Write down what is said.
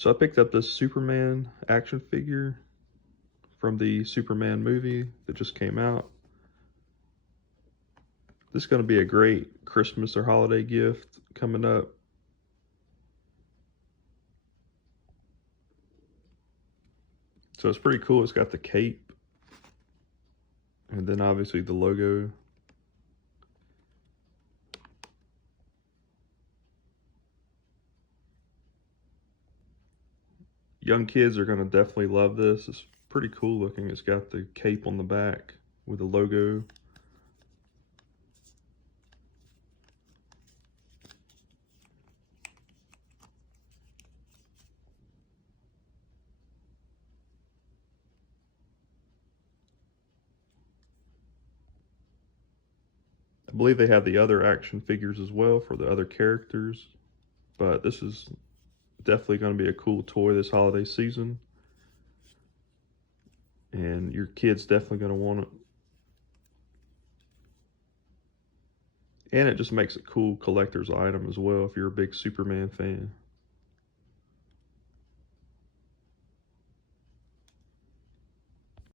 So I picked up this Superman action figure from the Superman movie that just came out. This is going to be a great Christmas or holiday gift coming up. So it's pretty cool. It's got the cape and then obviously the logo. Young kids are going to definitely love this. It's pretty cool looking. It's got the cape on the back with the logo. I believe they have the other action figures as well for the other characters, but this is definitely going to be a cool toy this holiday season. And your kid's definitely going to want it. And it just makes a cool collector's item as well if you're a big Superman fan.